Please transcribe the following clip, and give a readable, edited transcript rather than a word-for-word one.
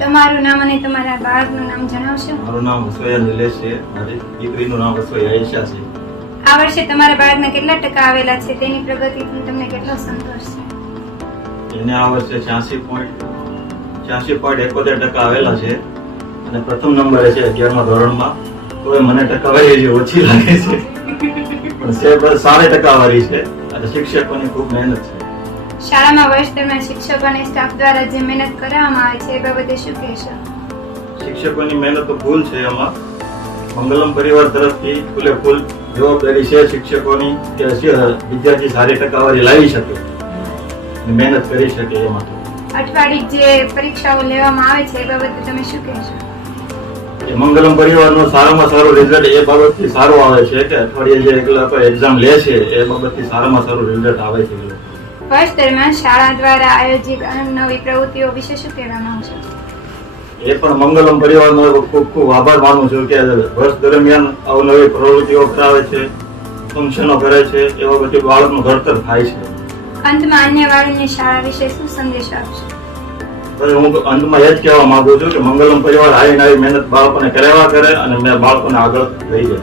તમારું નામ અને તમારા બાળકનું નામ જણાવશો? મારું નામ વસોયા નિલેશ છે. મારી દીકરીનું નામ વસોયા આયશા છે. આ વર્ષે તમારા બાળકના કેટલા ટકા આવેલા છે? તેની પ્રગતિથી તમને કેટલો સંતોષ છે? એને આ વર્ષે 86.71% આવેલા છે અને પ્રથમ નંબરે છે 11મા ધોરણમાં. તોય મને ટકાવારી હજી ઓછી લાગે છે, પણ છે સારી ટકાવારી છે અને શિક્ષકોની ખૂબ મહેનત છે. શાળામાં વર્ષ દરમિયાન શિક્ષકો અને સ્ટાફ દ્વારા જે મહેનત કરવામાં આવે છે એ બાબતે શું કહેશો? શિક્ષકોની મહેનત તો ફૂલ છે. એમાં મંગલમ પરિવાર તરફથી ફૂલે ફૂલ જવાબદારી છે શિક્ષકોની કે વિદ્યાર્થી સારી ટકાવારી લાવી શકે અને મહેનત કરી શકે. એ માટે અઠવાડિયે જે પરીક્ષાઓ લેવામાં આવે છે એ બાબતે તમે શું કહેશો? એ મંગલમ પરિવારનું સારામાં સારું રિઝલ્ટ એ બાબતથી સારું આવે છે કે અઠવાડિયે જે લોકો એક્ઝામ લે છે એ બાબતથી સારામાં સારું રિઝલ્ટ આવે છે. વર્ષ દરમિયાન શાળા દ્વારા આયોજિત નવી પ્રવૃત્તિઓ વિશે શું કહેવા માંગશો? એ પણ મંગલમ પરિવારનો ખૂબ ખૂબ આભાર માનું છું કે વર્ષ દરમિયાન અવનવી પ્રવૃત્તિઓ કરાવે છે, ફંક્શનો કરે છે, એવા બધી બાળકનું ઘડતર થાય છે. અંતમાં અન્ય વાળીની શાળા વિશે શું સંદેશ આપશો? હું અંતમાં એ જ કહેવા માંગુ છું કે મંગલમ પરિવાર આવી નવી મહેનત બાળકોને કરાવ્યા કરે અને મેં બાળકોને આગળ લઈ જાય.